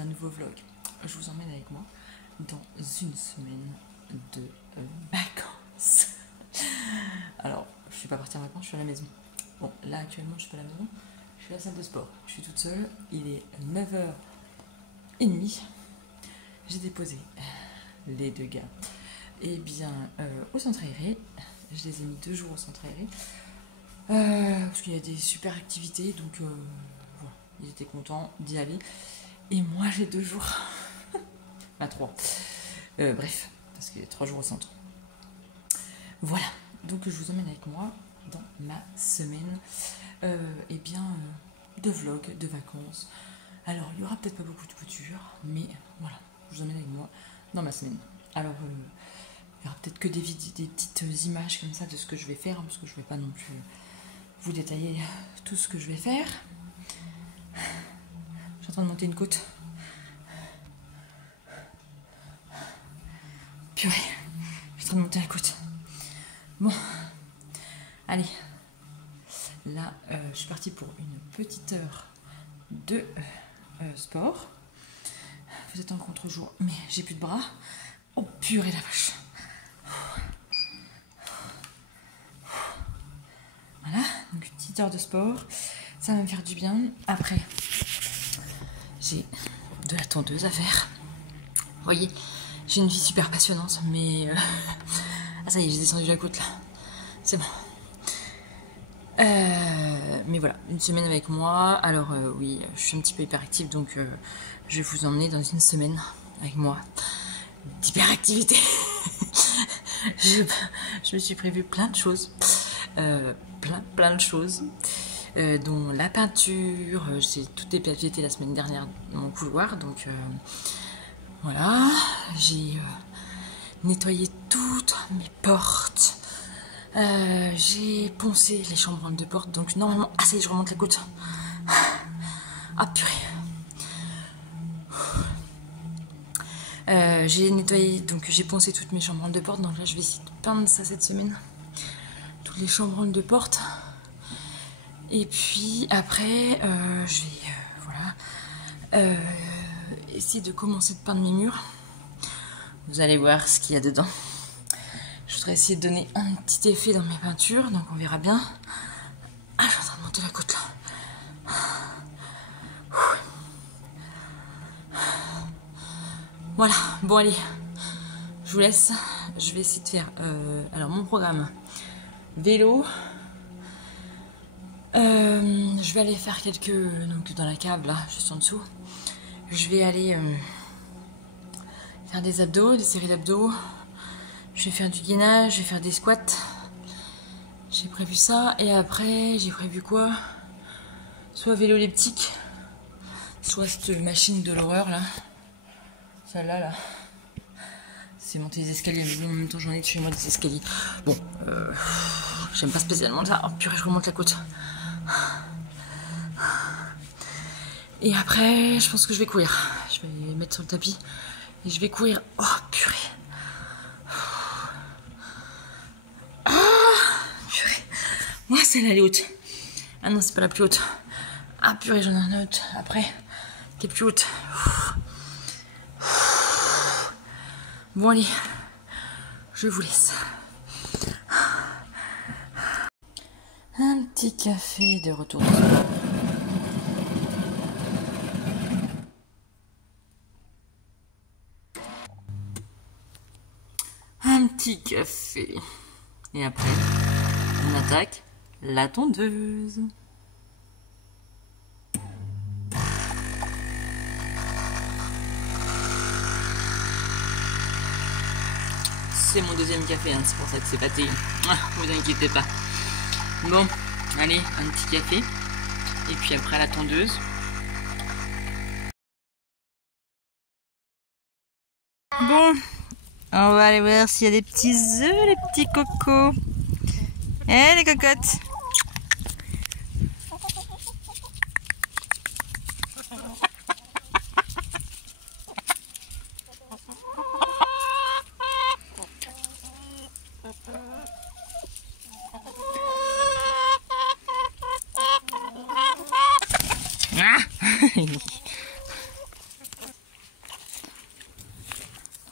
un nouveau vlog. Je vous emmène avec moi dans une semaine de vacances. Alors, je suis pas partie en vacances, je suis à la maison. Bon, là actuellement je suis pas à la maison, je suis à la salle de sport. Je suis toute seule, il est 9h30. J'ai déposé les deux gars au centre aéré. Je les ai mis 2 jours au centre aéré. Parce qu'il y a des super activités, donc voilà, ils étaient contents d'y aller. Et moi j'ai 2 jours, enfin 3. Bref, parce qu'il y a 3 jours au centre. Voilà, donc je vous emmène avec moi dans ma semaine de vlog, de vacances. Alors il y aura peut-être pas beaucoup de couture, mais voilà, je vous emmène avec moi dans ma semaine. Alors il y aura peut-être que des petites images comme ça de ce que je vais faire, hein, parce que je ne vais pas non plus vous détailler tout ce que je vais faire. Je suis en train de monter une côte. Purée, je suis en train de monter la côte. Bon, allez. Là, je suis partie pour une petite heure de sport. Vous êtes en contre-jour, mais j'ai plus de bras. Oh purée la vache. Voilà, donc une petite heure de sport. Ça va me faire du bien. Après, j'ai de la tondeuse à faire. Vous voyez, j'ai une vie super passionnante, mais... Ah ça y est, j'ai descendu la côte là. C'est bon. Mais voilà, une semaine avec moi. Alors oui, je suis un petit peu hyperactive, donc je vais vous emmener dans une semaine avec moi d'hyperactivité. je me suis prévu plein de choses, plein de choses, dont la peinture. J'ai tout dépapiété la semaine dernière dans mon couloir, donc voilà. J'ai nettoyé toutes mes portes. J'ai poncé les chambranles de porte, donc normalement... Ah ça y est, je remonte la côte. Ah purée. J'ai nettoyé, donc j'ai poncé toutes mes chambranles de porte, donc là je vais essayer de peindre ça cette semaine. Toutes les chambranles de porte. Et puis après, je vais essayer de commencer de peindre mes murs. Vous allez voir ce qu'il y a dedans. Je voudrais essayer de donner un petit effet dans mes peintures, donc on verra bien. Ah, je suis en train de monter la côte là. Voilà, bon allez, je vous laisse. Je vais essayer de faire alors mon programme vélo. Je vais aller faire quelques... Donc dans la cave là, juste en dessous. Je vais aller faire des abdos, des séries d'abdos. Je vais faire du gainage, je vais faire des squats. J'ai prévu ça. Et après, j'ai prévu quoi? Soit vélo elliptique, soit cette machine de l'horreur là. Celle-là, là. C'est monter les escaliers. Mais en même temps, j'en ai de chez moi des escaliers. Bon, j'aime pas spécialement ça. Oh purée, je remonte la côte. Et après, je pense que je vais courir. Je vais les mettre sur le tapis. Et je vais courir. Oh purée. Moi, celle-là, elle est haute. Ah non, c'est pas la plus haute. Ah purée, j'en ai une autre après, qui est plus haute. Bon, allez, je vous laisse. Un petit café de retour. Un petit café. Et après, on attaque la tondeuse. C'est mon deuxième café, hein, c'est pour ça que c'est pâté. Ah, vous inquiétez pas. Bon, allez, un petit café. Et puis après la tondeuse. Bon, on va aller voir s'il y a des petits œufs, les petits cocos. Eh, les cocottes.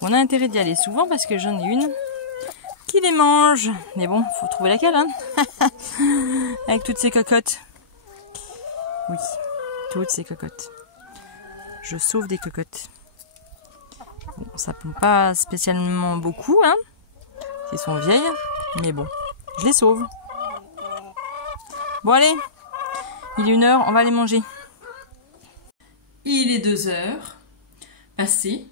on a intérêt d'y aller souvent parce que j'en ai une qui les mange. Mais bon, faut trouver laquelle, hein. Avec toutes ces cocottes. Oui, toutes ces cocottes. Je sauve des cocottes. Bon, ça pompe pas spécialement beaucoup, hein. Elles sont vieilles, mais bon, je les sauve. Bon allez, il est 1h, on va aller manger. Il est 2h passé.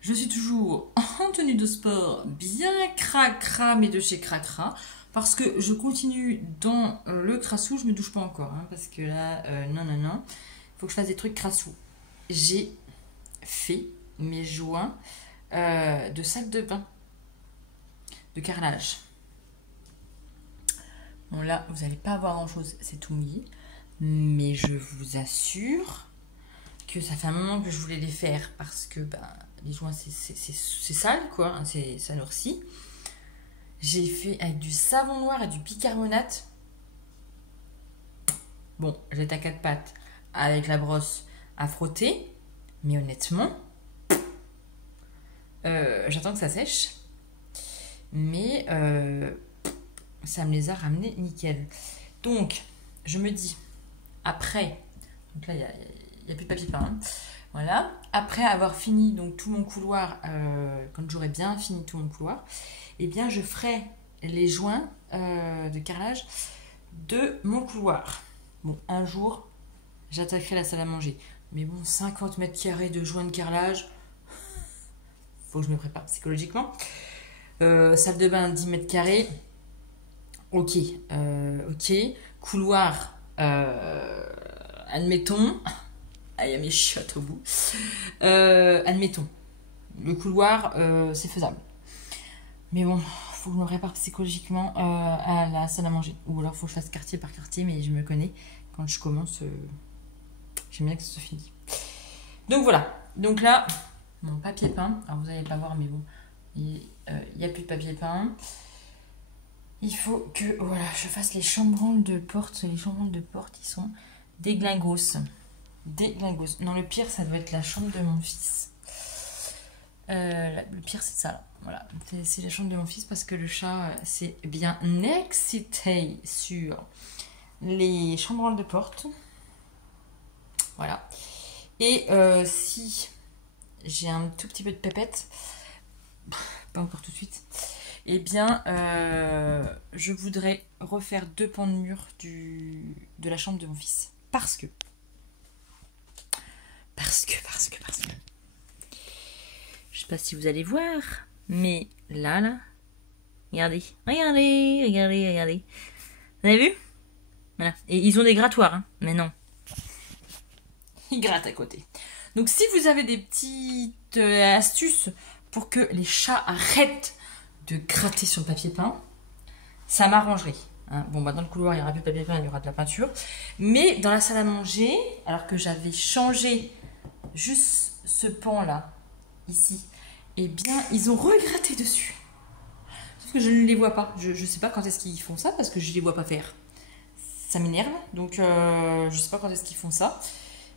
Je suis toujours en tenue de sport bien cracra, mais de chez cracra. Parce que je continue dans le crassou, je me douche pas encore. Hein, parce que là, non. Il faut que je fasse des trucs crassou. J'ai fait mes joints de salle de bain. De carrelage. Bon là, vous n'allez pas avoir grand chose, c'est tout mouillé. Mais je vous assure que ça fait un moment que je voulais les faire parce que les joints c'est sale quoi, hein, ça noircit. J'ai fait avec du savon noir et du bicarbonate. Bon, j'étais à 4 pattes avec la brosse à frotter, mais honnêtement, j'attends que ça sèche. Mais ça me les a ramenés nickel. Donc, je me dis, après, donc là, il n'y a plus de papier peint. Hein, voilà. Après avoir fini donc, tout mon couloir, quand j'aurai bien fini tout mon couloir, eh bien, je ferai les joints de carrelage de mon couloir. Bon, un jour, j'attaquerai la salle à manger. Mais bon, 50 mètres carrés de joints de carrelage, faut que je me prépare psychologiquement. Salle de bain 10 mètres carrés. Ok. Couloir, admettons. Ah, il y a mes chiottes au bout. Admettons. Le couloir, c'est faisable. Mais bon, faut que je me prépare psychologiquement à la salle à manger. Ou alors, faut que je fasse quartier par quartier, mais je me connais. Quand je commence, j'aime bien que ça soit fini. Donc voilà. Donc là, mon papier peint. Alors, vous n'allez pas voir, mais bon. Il n'y a plus de papier peint. Il faut que voilà, je fasse les chambranles de porte. Les chambranles de porte, ils sont déglingos. Déglingos. Non, le pire, ça doit être la chambre de mon fils. Le pire, c'est ça. Là. Voilà, c'est la chambre de mon fils parce que le chat s'est bien excité sur les chambranles de porte. Voilà. Et si j'ai un tout petit peu de pépette, pas encore tout de suite, eh bien, je voudrais refaire 2 pans de mur de la chambre de mon fils. Parce que. Je sais pas si vous allez voir, mais là, regardez. Vous avez vu? Voilà. Et ils ont des grattoirs, hein, mais non. Ils grattent à côté. Donc, si vous avez des petites astuces pour que les chats arrêtent de gratter sur le papier peint, ça m'arrangerait. Hein. Bon, dans le couloir, il n'y aura plus de papier peint, il y aura de la peinture. Mais dans la salle à manger, alors que j'avais changé juste ce pan-là, ici, eh bien, ils ont regratté dessus. Sauf que je ne les vois pas. Je ne sais pas quand est-ce qu'ils font ça, parce que je ne les vois pas faire. Ça m'énerve, donc je ne sais pas quand est-ce qu'ils font ça.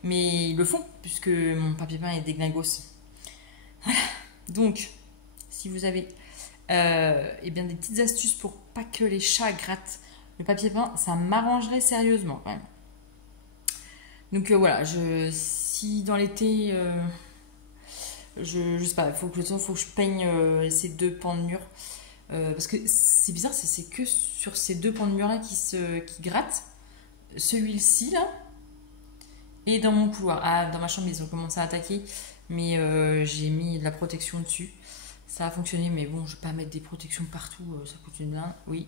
Mais ils le font, puisque mon papier peint est déglingos. Voilà. Donc, si vous avez eh bien, des petites astuces pour pas que les chats grattent le papier peint, ça m'arrangerait sérieusement. Ouais. Donc voilà, si dans l'été, je sais pas, il faut que je peigne ces 2 pans de mur. Parce que c'est bizarre, c'est que sur ces 2 pans de mur là qui grattent. Celui-ci là. Et dans mon couloir. Ah, dans ma chambre, ils ont commencé à attaquer. Mais j'ai mis de la protection dessus. Ça a fonctionné, mais bon, je vais pas mettre des protections partout. Ça coûte une blinde. Oui.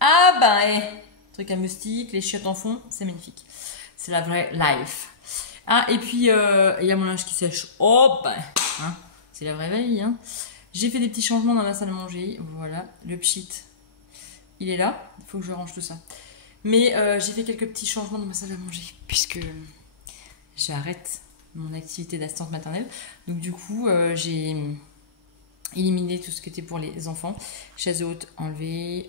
Ah bah, truc à moustique, les chiottes en fond, c'est magnifique. C'est la vraie life. Ah, et puis, il y a mon linge qui sèche. Oh, bah, hein, c'est la vraie vie. Hein. J'ai fait des petits changements dans la salle à manger. Voilà, le pchit, il est là. Il faut que je range tout ça. Mais j'ai fait quelques petits changements dans ma salle à manger, puisque j'arrête mon activité d'assistante maternelle. Donc du coup, j'ai éliminé tout ce qui était pour les enfants. Chaise haute enlevée,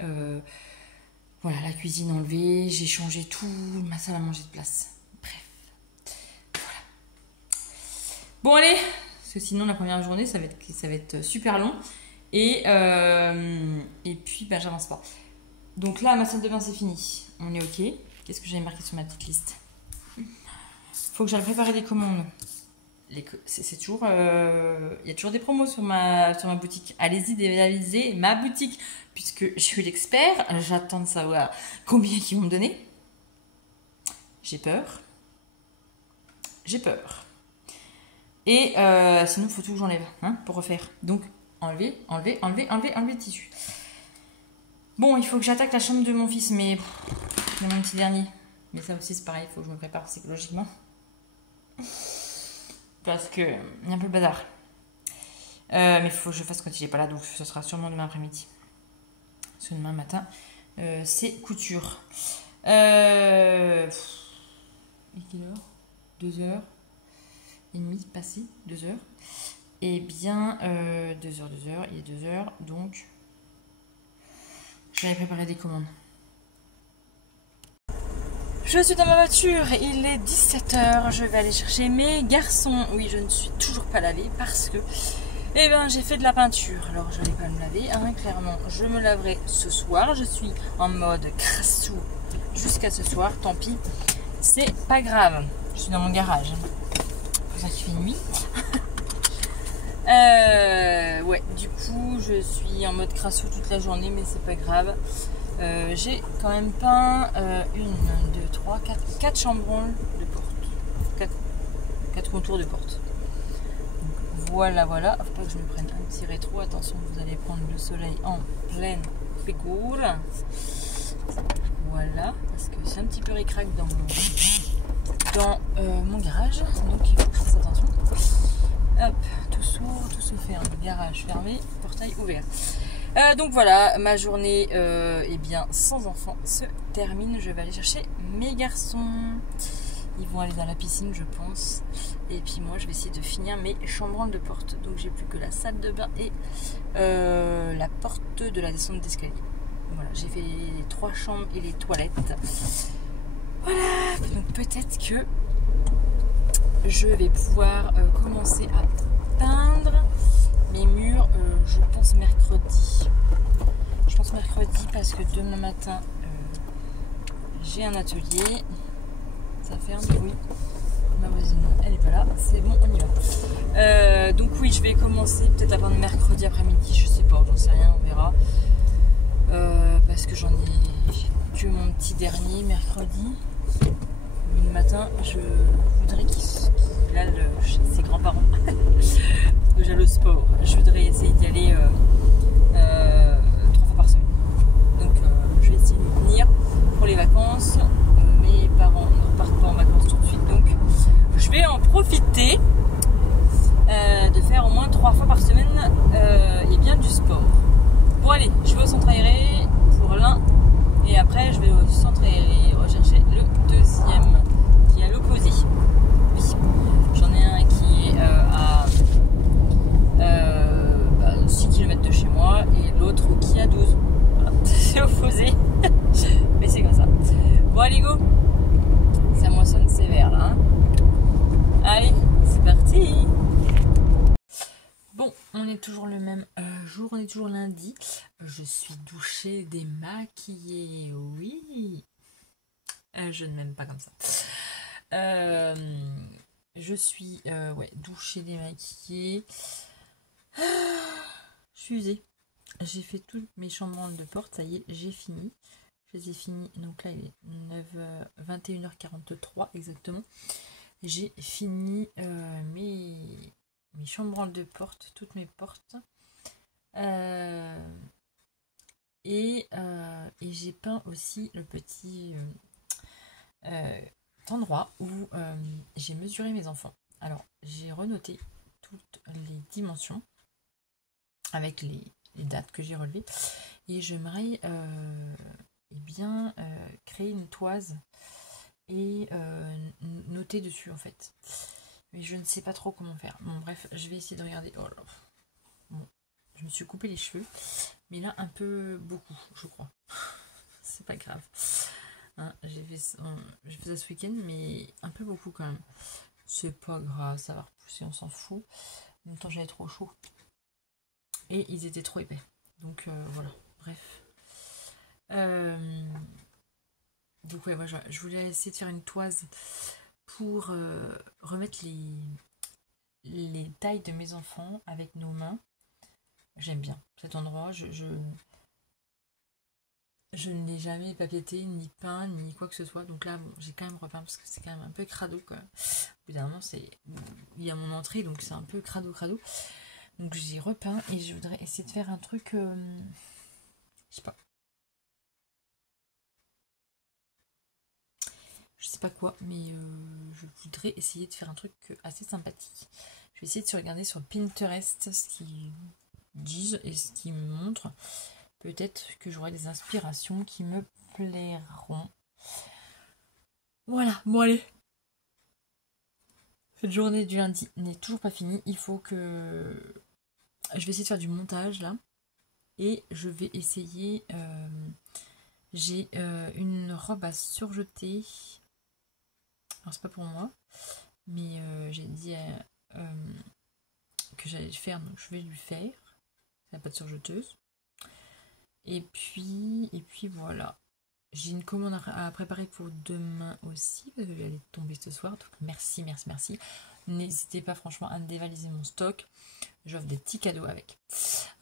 voilà, la cuisine enlevée. J'ai changé tout ma salle à manger de place. Bref, voilà. Bon allez, parce que sinon la première journée ça va être super long et puis ben, j'avance pas. Donc là ma salle de bain c'est fini, on est ok. Qu'est-ce que j'avais marqué sur ma petite liste? Faut que j'aille préparer des commandes. C'est toujours il y a toujours des promos sur ma boutique. Allez-y, réalisez ma boutique puisque je suis l'expert. J'attends de savoir combien ils vont me donner. J'ai peur. Et sinon il faut tout que j'enlève pour refaire. Donc enlever le tissu. Bon, il faut que j'attaque la chambre de mon fils, mais c'est mon petit dernier. Mais ça aussi c'est pareil, il faut que je me prépare psychologiquement. Parce que il y a un peu le bazar. Mais il faut que je fasse quand il n'est pas là, donc ce sera sûrement demain après-midi. Parce que demain matin, c'est couture. Et quelle heure 2h30 passé, 2h. Et bien, 2h, il est 2h, donc j'allais préparer des commandes. Je suis dans ma voiture, il est 17h, je vais aller chercher mes garçons. Oui, je ne suis toujours pas lavée parce que j'ai fait de la peinture. Alors je n'allais pas me laver, clairement. Je me laverai ce soir, je suis en mode crassou jusqu'à ce soir, tant pis. C'est pas grave, je suis dans mon garage. C'est pour ça qu'il fait nuit. Ouais, du coup, je suis en mode crassou toute la journée, mais c'est pas grave. J'ai quand même peint 4 chambrons de porte. 4 contours de porte. Donc, voilà. Faut pas que je me prenne un petit rétro. Attention, vous allez prendre le soleil en pleine figure. Voilà, parce que c'est un petit peu ric-rac dans mon garage. Donc il faut que je fasse attention. Hop, tout s'ouvre, tout se ferme. Garage fermé, portail ouvert. Donc voilà, ma journée sans enfant se termine. Je vais aller chercher mes garçons. Ils vont aller dans la piscine, je pense. Et puis moi, je vais essayer de finir mes chambranles de porte. Donc j'ai plus que la salle de bain et la porte de la descente d'escalier. Voilà, j'ai fait les 3 chambres et les toilettes. Voilà, donc peut-être que je vais pouvoir commencer à peindre mes murs, je pense mercredi. Parce que demain matin, j'ai un atelier. Ça ferme, oui. Ma voisine, elle est pas là. C'est bon, on y va. Donc oui, je vais commencer peut-être à peindre mercredi après-midi. Je sais pas, j'en sais rien, on verra. Parce que j'en ai que mon petit dernier mercredi. Le matin, je voudrais qu'il aille chez ses grands-parents. Déjà le sport. Je voudrais essayer d'y aller 3 fois par semaine. Donc je vais essayer de venir pour les vacances. Mes parents ne repartent pas en vacances tout de suite. Donc je vais en profiter de faire au moins 3 fois par semaine du sport. Bon allez, je vais au centre aéré pour l'un. Et après je vais au centre aéré rechercher le deuxième qui est à l'opposé. Oui. J'en ai un qui est à 6 km de chez moi et l'autre qui est à 12. Voilà. C'est opposé. Mais c'est comme ça. Bon allez go. Ça moissonne sévère là. Allez, c'est parti. Bon, on est toujours le même jour, on est toujours lundi. Je suis douchée, démaquillée, oui. Je ne m'aime pas comme ça. Je suis douchée, démaquillée. Je suis usée. J'ai fait toutes mes chambranles de porte, ça y est, j'ai fini. Je les ai finis, donc là il est 21h43 exactement. J'ai fini mes chambranles de porte, toutes mes portes. Et j'ai peint aussi le petit endroit où j'ai mesuré mes enfants. Alors, j'ai renoté toutes les dimensions avec les dates que j'ai relevées. Et j'aimerais créer une toise et noter dessus en fait. Mais je ne sais pas trop comment faire. Bon bref, je vais essayer de regarder. Oh là. Bon, je me suis coupé les cheveux. Mais là, un peu beaucoup, je crois. C'est pas grave. Hein, j'ai fait ça ce week-end, mais un peu beaucoup quand même. C'est pas grave, ça va repousser, on s'en fout. En même temps, j'avais trop chaud. Et ils étaient trop épais. Donc voilà, bref. Donc ouais, moi, je voulais essayer de faire une toise pour remettre les tailles de mes enfants avec nos mains. J'aime bien cet endroit. Je ne l'ai jamais papiété, ni peint, ni quoi que ce soit. Donc là, bon, j'ai quand même repeint parce que c'est quand même un peu crado, quoi. Évidemment, il y a mon entrée, donc c'est un peu crado. Donc j'ai repeint et je voudrais essayer de faire un truc... je sais pas. Je sais pas quoi, mais je voudrais essayer de faire un truc assez sympathique. Je vais essayer de se regarder sur Pinterest ce qu'ils disent et ce qu'ils me montrent. Peut-être que j'aurai des inspirations qui me plairont. Voilà, bon allez. Cette journée du lundi n'est toujours pas finie. Il faut que... Je vais essayer de faire du montage là. Et je vais essayer... J'ai une robe à surjeter. Alors c'est pas pour moi. Mais j'ai dit que j'allais le faire. Donc je vais lui faire. Ça n'a pas de surjeteuse. Et puis voilà. J'ai une commande à préparer pour demain aussi, parce qu'elle allait tomber ce soir. Donc merci. N'hésitez pas franchement à dévaliser mon stock. J'offre des petits cadeaux avec.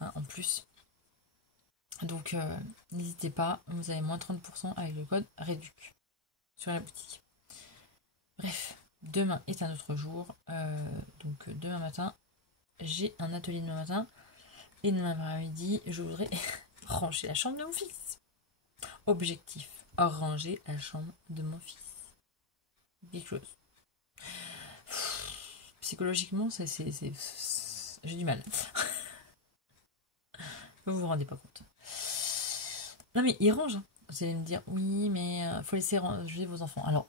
Hein, en plus. Donc n'hésitez pas, vous avez moins 30% avec le code REDUC sur la boutique. Bref, demain est un autre jour. Donc demain matin, j'ai un atelier demain matin. Et demain après-midi, je voudrais ranger la chambre de mon fils. Objectif, ranger la chambre de mon fils. Quelque chose. Psychologiquement, j'ai du mal. Vous vous rendez pas compte. Non mais il range. Vous allez me dire, oui, mais faut laisser ranger vos enfants. Alors,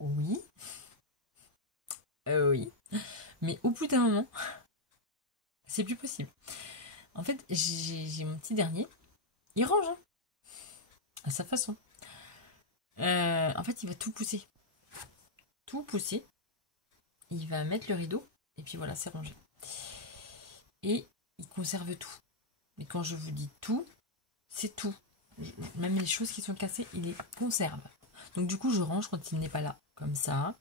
oui. Oui. Mais au bout d'un moment, c'est plus possible. En fait, j'ai mon petit dernier. Il range, hein, à sa façon. En fait, il va tout pousser. Tout pousser. Il va mettre le rideau. Et puis voilà, c'est rangé. Et il conserve tout. Mais quand je vous dis tout, c'est tout. Même les choses qui sont cassées, il les conserve. Donc du coup, je range quand il n'est pas là. Comme ça.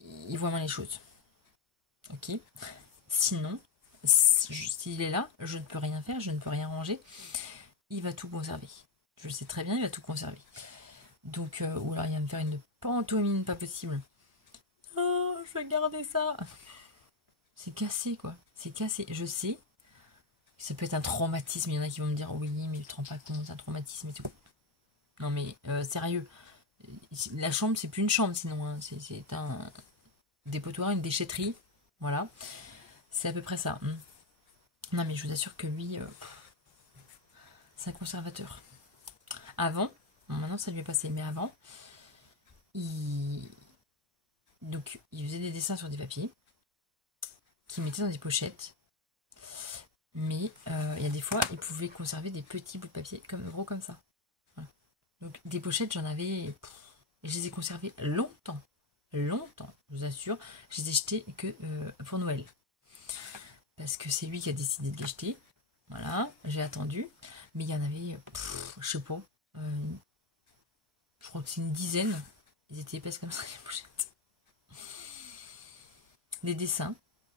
Il voit moins les choses. Ok. Sinon, s'il est là, je ne peux rien faire, je ne peux rien ranger. Il va tout conserver. Je le sais très bien, il va tout conserver. Donc, ou alors il va me faire une pantomime pas possible. Oh, je vais garder ça. C'est cassé, quoi. C'est cassé. Je sais. Ça peut être un traumatisme. Il y en a qui vont me dire, oui, mais tu te rends pas compte, c'est un traumatisme et tout. Non, mais sérieux. La chambre, c'est plus une chambre, sinon. Hein. C'est un dépotoir, une déchetterie. Voilà. C'est à peu près ça. Non, mais je vous assure que lui, c'est un conservateur. Avant, bon, maintenant ça lui est passé, mais avant, donc, il faisait des dessins sur des papiers qu'il mettait dans des pochettes. Mais il y a des fois, il pouvait conserver des petits bouts de papier gros comme ça. Voilà. Donc des pochettes, j'en avais... et je les ai conservées longtemps. Longtemps, je vous assure. Je les ai jetées que pour Noël. Parce que c'est lui qui a décidé de les jeter. Voilà, j'ai attendu. Mais il y en avait, je sais pas, je crois que c'est une dizaine. Ils étaient épaisses comme ça, les pochettes. Des dessins,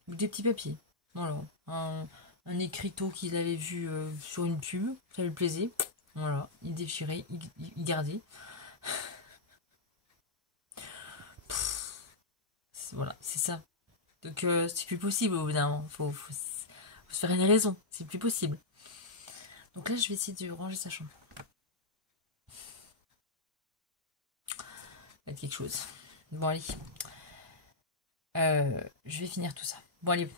ou des petits papiers. Voilà, un écriteau qu'il avait vu sur une pub, ça lui plaisait. Voilà, il déchirait, il gardait. Voilà, c'est ça. Donc c'est plus possible au bout d'un moment. Faut se faire une raison, c'est plus possible. Donc là, je vais essayer de ranger sa chambre. Ça va être quelque chose. Bon, allez. Je vais finir tout ça. Bon, allez.